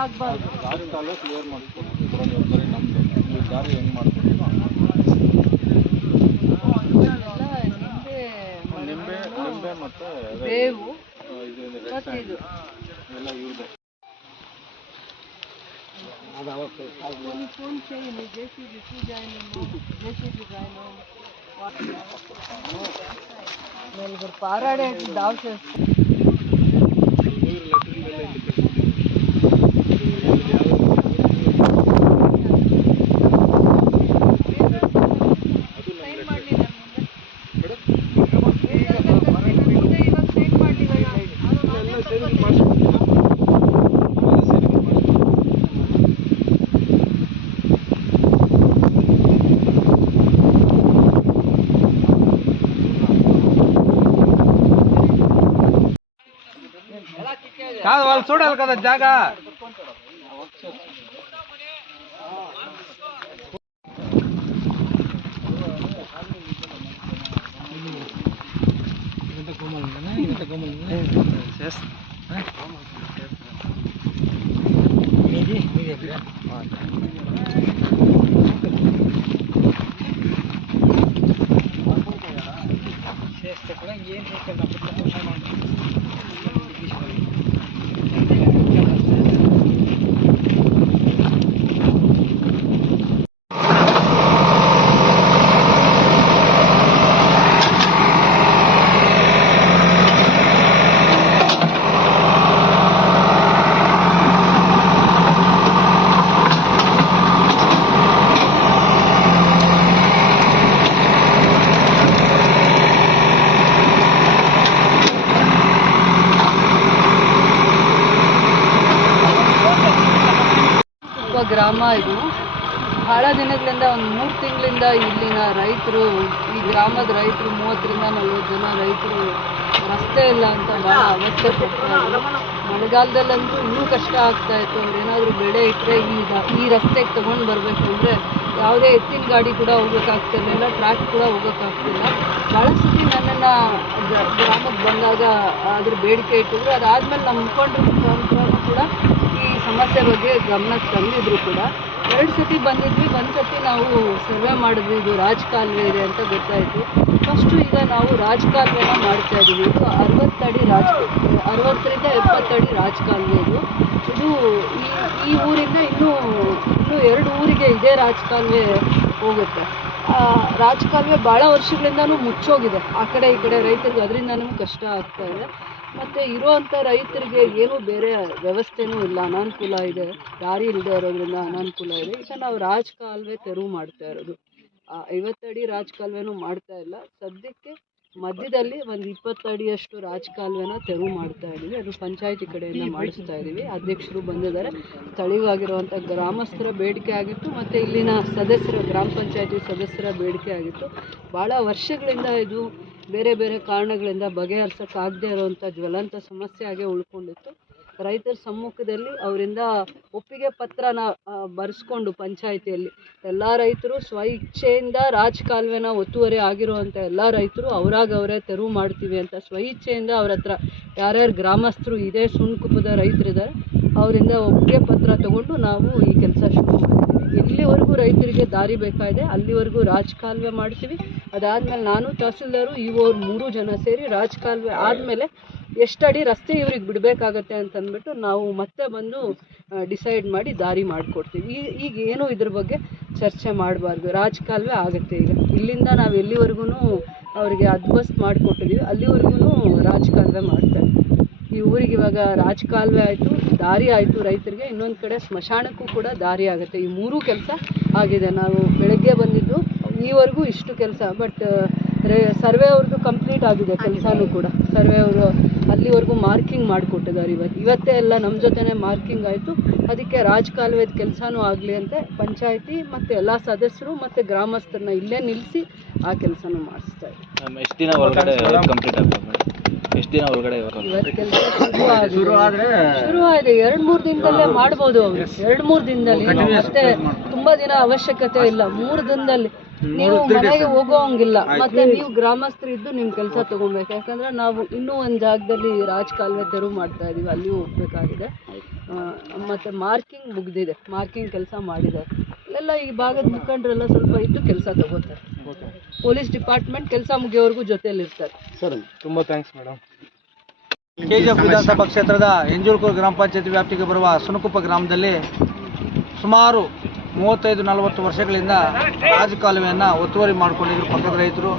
ಆಗ್ಬಾರ್ದು ಕಾಲ ಕ್ಲಿಯರ್ ಮಾಡಿಸ್ಕೊಂಡು ನಮ್ದು ನೀವು ದಾರಿ ಹೆಂಗೆ ಮಾಡ್ಕೊಂಡು ನಿಂಬೆ ನಿಂಬೆ ಮತ್ತು ಬೇವು ಇದು ಎಲ್ಲ ಇವ್ರದೆ ಅದು ಅವಸ್ಥೆ J C B C join J C B join ಮೇಲ್ಗಡೆ ಪಾರಾಡೆ ದಾವ್ కాదు వాళ్ళు చూడాలి కదా జాగా చేస్తే కూడా ఏం చేస్తాం ಗ್ರಾಮ ಇದು. ಬಹಳ ದಿನಗಳಿಂದ, ಒಂದು ಮೂರು ತಿಂಗಳಿಂದ ಇಲ್ಲಿನ ರೈತರು, ಈ ಗ್ರಾಮದ ರೈತರು, ಮೂವತ್ತರಿಂದ ನಲ್ವತ್ತು ಜನ ರೈತರು ರಸ್ತೆ ಇಲ್ಲ ಅಂತ ಭಾಳ ಅವಸ್ಥೆ ಪಡ್ತಾ ಇದ್ರು ಮಳೆಗಾಲದಲ್ಲಂತೂ ಇನ್ನೂ ಕಷ್ಟ ಆಗ್ತಾ ಇತ್ತು. ಅವ್ರು ಏನಾದರೂ ಬೆಳೆ ಇಟ್ಟರೆ ಈಗ ಈ ರಸ್ತೆಗೆ ತೊಗೊಂಡು ಬರಬೇಕು ಅಂದರೆ ಯಾವುದೇ ಎತ್ತಿನ ಗಾಡಿ ಕೂಡ ಹೋಗೋಕ್ಕಾಗ್ತಿರ್ಲಿಲ್ಲ ಟ್ರ್ಯಾಕ್ ಕೂಡ ಹೋಗೋಕ್ಕಾಗ್ತಿಲ್ಲ. ಭಾಳ ಸತಿ ನನ್ನನ್ನು ಗ್ರಾಮಕ್ಕೆ ಬಂದಾಗ ಅದ್ರ ಬೇಡಿಕೆ ಇಟ್ಟಿದ್ರು. ಅದಾದಮೇಲೆ ನಮ್ಮ ಮುಖಂಡರು ಕೂಡ ಸಮಸ್ಯೆ ಬಗ್ಗೆ ಗಮನಕ್ಕೆ ತಂದಿದ್ರು ಕೂಡ. ಎರಡು ಸತಿ ಬಂದಿದ್ವಿ ಒಂದು ಸತಿ ನಾವು ಸರ್ವೆ ಮಾಡಿದ್ವಿ ಇದು ರಾಜಕಾಲುವೆ ಇದೆ ಅಂತ ಗೊತ್ತಾಯಿತು. ಫಸ್ಟು ಈಗ ನಾವು ರಾಜಕಾಲುವೆನ ಮಾಡ್ತಾ ಇದ್ದೀವಿ ಇದು ಅರವತ್ತಡಿ ರಾಜ ಅರವತ್ತರಿಂದ ಎಪ್ಪತ್ತಡಿ ರಾಜಕಾಲುವೆ ಇದು. ಇದು ಈ ಈ ಊರಿಂದ ಇನ್ನೂ ಇನ್ನೂ ಎರಡು ಊರಿಗೆ ಇದೇ ರಾಜಕಾಲುವೆ ಹೋಗುತ್ತೆ. ಆ, ರಾಜಕಾಲುವೆ ಭಾಳ ವರ್ಷಗಳಿಂದನೂ ಮುಚ್ಚೋಗಿದೆ. ಆ ಕಡೆ ಈ ಕಡೆ ರೈತರಿಗೆ ಅದರಿಂದನೂ ಕಷ್ಟ ಆಗ್ತಾ ಇದೆ. ಮತ್ತು ಇರುವಂತ ರೈತರಿಗೆ ಏನೂ ಬೇರೆ ವ್ಯವಸ್ಥೆನೂ ಇಲ್ಲ, ಅನಾನುಕೂಲ ಇದೆ ದಾರಿ ಇಲ್ಲದೆ ಇರೋದ್ರಿಂದ ಅನಾನುಕೂಲ ಇದೆ. ಈಗ ನಾವು ರಾಜಕಾಲುವೆ ತೆರವು ಮಾಡ್ತಾ ಇರೋದು. ಐವತ್ತಡಿ ರಾಜಕಾಲುವೆನೂ ಮಾಡ್ತಾ ಇಲ್ಲ. ಸದ್ಯಕ್ಕೆ ಮಧ್ಯದಲ್ಲಿ ಒಂದು ಇಪ್ಪತ್ತಡಿಯಷ್ಟು ರಾಜಕಾಲುವೆನ ತೆರವು ಮಾಡ್ತಾ ಇದ್ದೀವಿ. ಅದು ಪಂಚಾಯತಿ ಕಡೆಯಿಂದ ಮಾಡಿಸ್ತಾ ಇದ್ದೀವಿ. ಅಧ್ಯಕ್ಷರು ಬಂದಿದ್ದಾರೆ. ಸ್ಥಳೀಯವಾಗಿರುವಂಥ ಗ್ರಾಮಸ್ಥರ ಬೇಡಿಕೆ ಆಗಿತ್ತು, ಮತ್ತು ಇಲ್ಲಿನ ಸದಸ್ಯರ, ಗ್ರಾಮ ಪಂಚಾಯತಿ ಸದಸ್ಯರ ಬೇಡಿಕೆ ಆಗಿತ್ತು. ಭಾಳ ವರ್ಷಗಳಿಂದ ಇದು ಬೇರೆ ಬೇರೆ ಕಾರಣಗಳಿಂದ ಬಗೆಹರಿಸೋಕ್ಕಾಗದೇ ಇರುವಂಥ ಜ್ವಲಂತ ಸಮಸ್ಯೆ ಆಗೇ ಉಳ್ಕೊಂಡಿತ್ತು. ರೈತರ ಸಮ್ಮುಖದಲ್ಲಿ ಅವರಿಂದ ಒಪ್ಪಿಗೆ ಪತ್ರನ ಬರೆಸ್ಕೊಂಡು ಪಂಚಾಯಿತಿಯಲ್ಲಿ. ಎಲ್ಲ ರೈತರು ಸ್ವ ಇಚ್ಛೆಯಿಂದ ರಾಜಕಾಲುವೆನ ಒತ್ತುವರಿ ಆಗಿರುವಂಥ ಎಲ್ಲ ರೈತರು ಅವರಾಗ ಅವರೇ ತೆರವು ಮಾಡ್ತೀವಿ ಅಂತ ಸ್ವ ಇಚ್ಛೆಯಿಂದ ಅವ್ರ ಹತ್ರ ಯಾರ್ಯಾರು ಗ್ರಾಮಸ್ಥರು ಇದೇ ಸುಣ್ಕುಪದ ರೈತರಿದ್ದಾರೆ, ಅವರಿಂದ ಒಪ್ಪಿಗೆ ಪತ್ರ ತಗೊಂಡು ನಾವು ಈ ಕೆಲಸ ಶುರು ಮಾಡಿದ್ದೀವಿ ಎಲ್ಲಿವರೆಗೂ ರೈತರಿಗೆ ದಾರಿ ಬೇಕಾಗಿದೆ, ಅಲ್ಲಿವರೆಗೂ ರಾಜಕಾಲುವೆ ಮಾಡ್ತೀವಿ ಅದಾದಮೇಲೆ ನಾನು, ತಹಸೀಲ್ದಾರು ಇವರು ಮೂರು ಜನ ಸೇರಿ ರಾಜಕಾಲುವೆ ಆದಮೇಲೆ ಎಷ್ಟಡಿ ರಸ್ತೆ ಇವ್ರಿಗೆ ಬಿಡಬೇಕಾಗತ್ತೆ ಅಂತಂದ್ಬಿಟ್ಟು ನಾವು ಮತ್ತೆ ಬಂದು ಡಿಸೈಡ್ ಮಾಡಿ ದಾರಿ ಮಾಡಿಕೊಡ್ತೀವಿ. ಈಗ ಈಗ ಏನು ಇದ್ರ ಬಗ್ಗೆ ಚರ್ಚೆ ಮಾಡಬಾರ್ದು. ರಾಜಕಾಲುವೆ ಆಗುತ್ತೆ ಈಗ. ಇಲ್ಲಿಂದ ನಾವು ಎಲ್ಲಿವರೆಗೂ ಅವರಿಗೆ ಅದ್ಬಸ್ತ್ ಮಾಡಿಕೊಟ್ಟಿದ್ದೀವಿ ಅಲ್ಲಿವರೆಗೂ ರಾಜಕಾಲುವೆ ಮಾಡ್ತಾರೆ ಈ ಊರಿಗೆ ಇವಾಗ ರಾಜಕಾಲುವೆ ಆಯಿತು ದಾರಿ ಆಯಿತು ರೈತರಿಗೆ. ಇನ್ನೊಂದು ಕಡೆ ಸ್ಮಶಾನಕ್ಕೂ ಕೂಡ ದಾರಿ ಆಗುತ್ತೆ. ಈ ಮೂರೂ ಕೆಲಸ ಆಗಿದೆ. ನಾವು ಬೆಳಗ್ಗೆ ಬಂದಿದ್ದು ಈವರೆಗೂ ಇಷ್ಟು ಕೆಲಸ ಬಟ್ ರೇ ಸರ್ವೆ ಅವ್ರದ್ದು ಕಂಪ್ಲೀಟ್ ಆಗಿದೆ ಕೆಲಸನೂ ಕೂಡ. ಸರ್ವೆ ಅವರು ಅಲ್ಲಿವರೆಗೂ ಮಾರ್ಕಿಂಗ್ ಮಾಡಿಕೊಟ್ಟಿದ್ದಾರೆ ಇವತ್ತು ಇವತ್ತೇ ಎಲ್ಲ ನಮ್ಮ ಜೊತೆನೇ ಮಾರ್ಕಿಂಗ್ ಆಯಿತು. ಅದಕ್ಕೆ ರಾಜಕಾಲುವೆದ ಕೆಲಸನೂ ಆಗಲಿ ಅಂತ ಪಂಚಾಯಿತಿ ಮತ್ತು ಎಲ್ಲ ಸದಸ್ಯರು ಮತ್ತು ಗ್ರಾಮಸ್ಥರನ್ನ ಇಲ್ಲೇ ನಿಲ್ಲಿಸಿ ಆ ಕೆಲಸನೂ ಮಾಡಿಸ್ತಾ ಇದ್ದಾರೆ. ಎಷ್ಟು ದಿನ ಒಳಗಡೆ ಶುರು ಆದ್ರೆ ಶುರು ಆಗಿದೆ ಎರಡ್ ಮೂರ್ ದಿನದಲ್ಲೇ ಮಾಡ್ಬೋದು. ಅವ್ರು ಎರಡ್ ಮೂರ್ ದಿನದಲ್ಲಿ ಮತ್ತೆ ತುಂಬಾ ದಿನ ಅವಶ್ಯಕತೆ ಇಲ್ಲ. ಮೂರು ದಿನದಲ್ಲಿ ನೀವು ಮನೆಗೆ ಹೋಗೋಂಗಿಲ್ಲ. ಮತ್ತೆ ನೀವು ಗ್ರಾಮಸ್ಥರು ಇದ್ದು ನಿಮ್ ಕೆಲಸ ತಗೊಬೇಕು ಯಾಕಂದ್ರೆ ನಾವು ಇನ್ನೂ ಒಂದ್ ಜಾಗದಲ್ಲಿ ರಾಜ್ ಕಾಲುವೆ ತೆರವು ಮಾಡ್ತಾ ಇದೀವಿ. ಅಲ್ಲಿಯೂ ಹೋಗ್ಬೇಕಾಗಿದೆ. ಮತ್ತೆ ಮಾರ್ಕಿಂಗ್ ಮುಗ್ದಿದೆ. ಮಾರ್ಕಿಂಗ್ ಕೆಲಸ ಮಾಡಿದ್ದಾರೆ. ಎಲ್ಲ ಈ ಭಾಗದ ಮುಖಂಡರೆಲ್ಲ ಸ್ವಲ್ಪ ಇದ್ದು ಕೆಲಸ ತಗೋತಾರೆ ಪೊಲೀಸ್ ಡಿಪಾರ್ಟ್ಮೆಂಟ್ ಕೆಲಸ ಮುಗಿಯೋವರೆಗೂ ಜೊತೆಯಲ್ಲಿ ಇರ್ತಾರೆ ಸರಿ ತುಂಬಾ ಥ್ಯಾಂಕ್ಸ್ ಮೇಡಮ್ ಕೆಜಿಎಫ್ ವಿಧಾನಸಭಾ ಕ್ಷೇತ್ರದ ಎಂಜೂರ್ಕೂರು ಗ್ರಾಮ ಪಂಚಾಯತ್ ವ್ಯಾಪ್ತಿಗೆ ಬರುವ ಸುನಕುಪ್ಪ ಗ್ರಾಮದಲ್ಲಿ ಸುಮಾರು ಮೂವತ್ತೈದು ನಲವತ್ತು ವರ್ಷಗಳಿಂದ ರಾಜ ಕಾಲುವೆಯನ್ನು ಒತ್ತುವರಿ ಮಾಡಿಕೊಂಡಿದ್ರು ಪಕ್ಕದ ರೈತರು.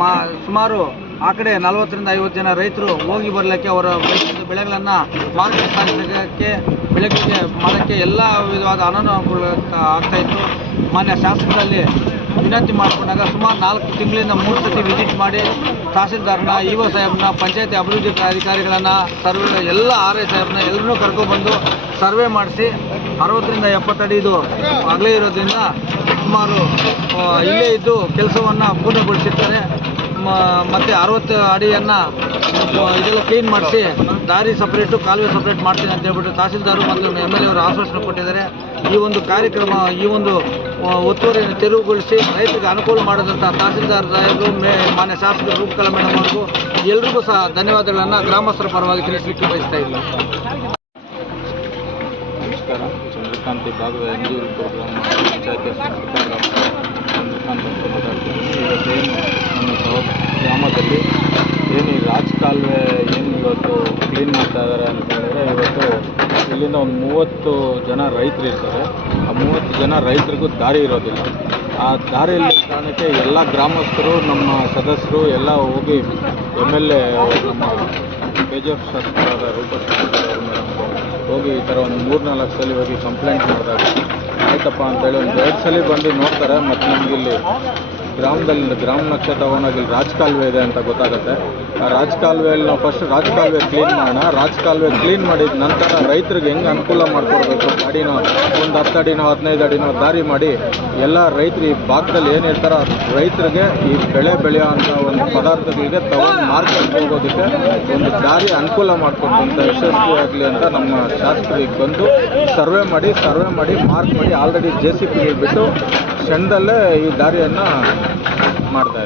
ಮಾ ಸುಮಾರು ಆ ಕಡೆ ನಲವತ್ತರಿಂದ ಐವತ್ತು ಜನ ರೈತರು ಹೋಗಿ ಬರಲಿಕ್ಕೆ ಅವರ ಬೆಳೆಗಳನ್ನು ಮಾರುಕಟ್ಟೆ ಸಾಗಿಸೋಕ್ಕೆ ಬೆಳೆಗಳಿಗೆ ಮಾಡೋಕ್ಕೆ ಎಲ್ಲ ವಿಧವಾದ ಅನಾನುಕೂಲ ಆಗ್ತಾಯಿತ್ತು ಮಾನ್ಯ ಶಾಸಕರಲ್ಲಿ ವಿನಂತಿ ಮಾಡಿಕೊಂಡಾಗ ಸುಮಾರು ನಾಲ್ಕು ತಿಂಗಳಿಂದ ಮೂರು ಸತಿ ವಿಸಿಟ್ ಮಾಡಿ ತಹಸೀಲ್ದಾರ್ನ ಇ ಒ ಸಾಹೇಬ್ನ, ಪಂಚಾಯತಿ ಅಭಿವೃದ್ಧಿ ಅಧಿಕಾರಿಗಳನ್ನ, ಸರ್ವೆ, ಎಲ್ಲ ಆರ್ ಐ ಸಾಹೇಬ್ನ ಎಲ್ಲರೂ ಕರ್ಕೊಬಂದು ಸರ್ವೆ ಮಾಡಿಸಿ ಅರವತ್ತರಿಂದ ಎಪ್ಪತ್ತಡಿ ಇದು ಅಗಲೇ ಇರೋದ್ರಿಂದ ಸುಮಾರು ಇಲ್ಲೇ ಇದ್ದು ಕೆಲಸವನ್ನು ಪೂರ್ಣಗೊಳಿಸಿರ್ತಾರೆ. ಮ- ಮತ್ತೆ ಅರವತ್ತು ಅಡಿಯನ್ನು ಇದೆಲ್ಲ ಕ್ಲೀನ್ ಮಾಡಿಸಿ, ದಾರಿ ಸಪ್ರೇಟು ಕಾಲುವೆ ಸಪ್ರೇಟ್ ಮಾಡ್ತೀನಿ ಅಂತ ಹೇಳ್ಬಿಟ್ಟು ತಹಸೀಲ್ದಾರು ಮತ್ತು ಎಂ ಎಲ್ ಎ ಅವರು ಆಶ್ವಾಸನೆ ಕೊಟ್ಟಿದ್ದಾರೆ. ಈ ಒಂದು ಕಾರ್ಯಕ್ರಮ, ಈ ಒಂದು ಒತ್ತುವರಿಯನ್ನು ತೆರವುಗೊಳಿಸಿ ರೈತರಿಗೆ ಅನುಕೂಲ ಮಾಡಿದಂಥ ತಹಸೀಲ್ದಾರ್ ಸಾಹೇಬರು, ಮೇ, ಮಾನ್ಯ ಶಾಸಕರು ರೂಪಕಲಾ ಮೇಡಮ್ ಅವ್ರಿಗೂ ಎಲ್ರಿಗೂ ಸಹ ಧನ್ಯವಾದಗಳನ್ನು ಗ್ರಾಮಸ್ಥರ ಪರವಾಗಿ ತಿಳಿಸಲಿಕ್ಕೆ ಬಯಸ್ತಾ ಇದ್ದೀನಿ. ನಮಸ್ಕಾರ. ಚಂದ್ರಕಾಂತಿ ಭಾಗದ ಪಂಚಾಯತಿ ಚಂದ್ರಕಾಂತ್ ಅಂತ ಗ್ರಾಮದಲ್ಲಿ ಏನು ಈ ರಾಜ್ ಕಾಲುವೆ ಏನು ಇವತ್ತು ಕ್ಲೀನ್ ಮಾಡ್ತಾ ಇದ್ದಾರೆ ಅಂತ ಹೇಳಿದ್ರೆ ಇವತ್ತು ಇಲ್ಲಿಂದ ಒಂದು ಮೂವತ್ತು ಜನ ರೈತರು ಇರ್ತಾರೆ. ಆ ಮೂವತ್ತು ಜನ ರೈತರಿಗೂ ದಾರಿ ಇರೋದಿಲ್ಲ. ಆ ದಾರಿಯಲ್ಲಿ ಕಾರಣಕ್ಕೆ ಎಲ್ಲ ಗ್ರಾಮಸ್ಥರು, ನಮ್ಮ ಸದಸ್ಯರು ಎಲ್ಲ ಹೋಗಿ ಎಂ ಎಲ್ ಎ ನಮ್ಮ ಎಫ್ ಶಾಸಕರಾದ ಮೇಡಮ್ ಹೋಗಿ ಈ ಥರ ಒಂದು ಮೂರು ನಾಲ್ಕು ಸಲ ಹೋಗಿ ಕಂಪ್ಲೇಂಟ್ ಮಾಡಿದಾಗ, ಆಯ್ತಪ್ಪ ಅಂತೇಳಿ ಒಂದು ಎರಡು ಸಲ ಬಂದು ನೋಡ್ತಾರೆ, ಮತ್ತು ನಮ್ಗೆ ಇಲ್ಲಿ ಗ್ರಾಮದಲ್ಲಿ ಗ್ರಾಮ ನಕ್ಷತ್ರ ತಗೊಂಡೋಗಿ ಇಲ್ಲಿ ರಾಜ್ ಕಾಲುವೆ ಇದೆ ಅಂತ ಗೊತ್ತಾಗುತ್ತೆ. ಆ ರಾಜ್ ಕಾಲುವೆಯಲ್ಲಿ ನಾವು ಫಸ್ಟ್ ರಾಜಕಾಲುವೆ ಕ್ಲೀನ್ ಮಾಡೋಣ. ರಾಜಕಾಲುವೆ ಕ್ಲೀನ್ ಮಾಡಿದ ನಂತರ ರೈತರಿಗೆ ಹೆಂಗೆ ಅನುಕೂಲ ಮಾಡಿಕೊಡ್ಬೇಕು? ಗಾಡಿನೋ ಒಂದು ಹತ್ತು ಅಡಿನೋ, ಹದಿನೈದು ಅಡಿನೋ ದಾರಿ ಮಾಡಿ ಎಲ್ಲ ರೈತರು ಈ ಭಾಗದಲ್ಲಿ ಏನು ಹೇಳ್ತಾರೋ ರೈತರಿಗೆ ಈ ಬೆಳೆ ಬೆಳೆಯೋ ಅಂಥ ಒಂದು ಪದಾರ್ಥಗಳಿಗೆ ತಗೊಂಡು ಮಾರ್ಕೆಟ್ ಹೋಗೋದಕ್ಕೆ ಒಂದು ದಾರಿ ಅನುಕೂಲ ಮಾಡಿಕೊಟ್ಟಂಥ ಯಶಸ್ವಿ ಆಗಲಿ ಅಂತ ನಮ್ಮ ಶಾಸಕರಿಗೆ ಬಂದು ಸರ್ವೆ ಮಾಡಿ ಸರ್ವೆ ಮಾಡಿ ಮಾರ್ಕ್ ಮಾಡಿ ಆಲ್ರೆಡಿ ಜೆ ಸಿ ಬಿಟ್ಟು ಕ್ಷಣದಲ್ಲೇ ಈ ದಾರಿಯನ್ನು ಮಾಡ್ತಾ